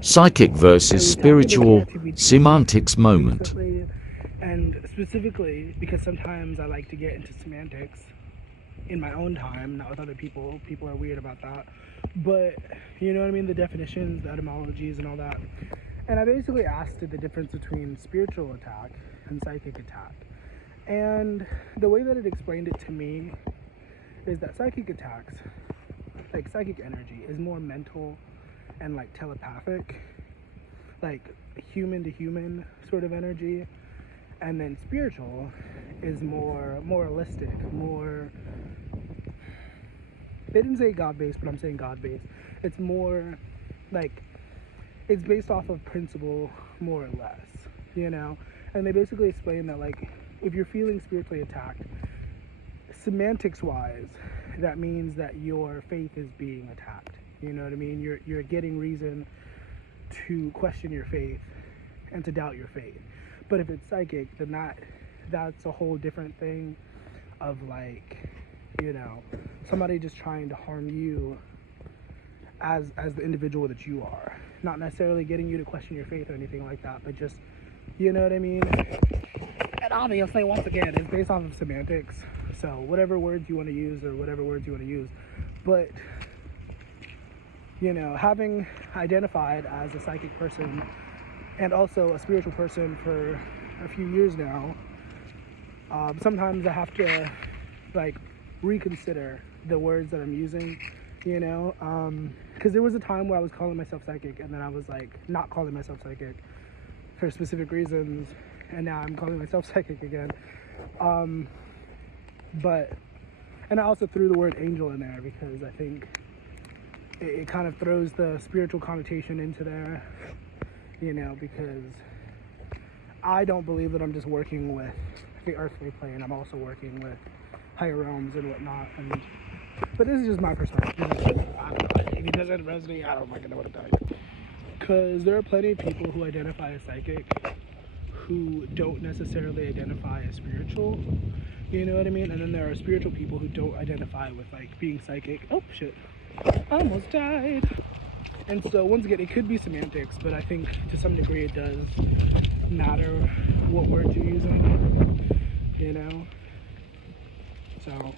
Psychic versus So we talked about spiritual creativity semantics moment. recently, and specifically because sometimes I like to get into semantics in my own time, not with other people. People are weird about that. But you know what I mean? The definitions, the etymologies, and all that. And I basically asked the difference between spiritual attack and psychic attack. And the way that it explained it to me is that psychic attacks, like psychic energy, is more mental and like telepathic, like human to human sort of energy. And then spiritual is more moralistic, more, they didn't say God-based, but I'm saying God-based. It's more like, it's based off of principle, more or less, you know? And they basically explain that, like, if you're feeling spiritually attacked, semantics-wise, that means that your faith is being attacked. You know what I mean? You're getting reason to question your faith and to doubt your faith. But if it's psychic, then that's a whole different thing of, like, you know, somebody just trying to harm you as the individual that you are. Not necessarily getting you to question your faith or anything like that, but just, you know what I mean? And obviously, once again, it's based off of semantics. So whatever words you want to use or whatever words you want to use. But, you know, having identified as a psychic person and also a spiritual person for a few years now, sometimes I have to, like, reconsider the words that I'm using, you know? Because there was a time where I was calling myself psychic, and then I was, like, not calling myself psychic for specific reasons, and now I'm calling myself psychic again. And I also threw the word angel in there because I think it kind of throws the spiritual connotation into there, you know, because I don't believe that I'm just working with the earthly plane. I'm also working with higher realms and whatnot. But this is just my perspective. I don't know. If it doesn't resonate, I don't fucking know what to tell you. Because there are plenty of people who identify as psychic who don't necessarily identify as spiritual. You know what I mean? And then there are spiritual people who don't identify with, like, being psychic. Oh, shit. I almost died. And so, once again, it could be semantics, but I think to some degree it does matter what words you're using, you know? So...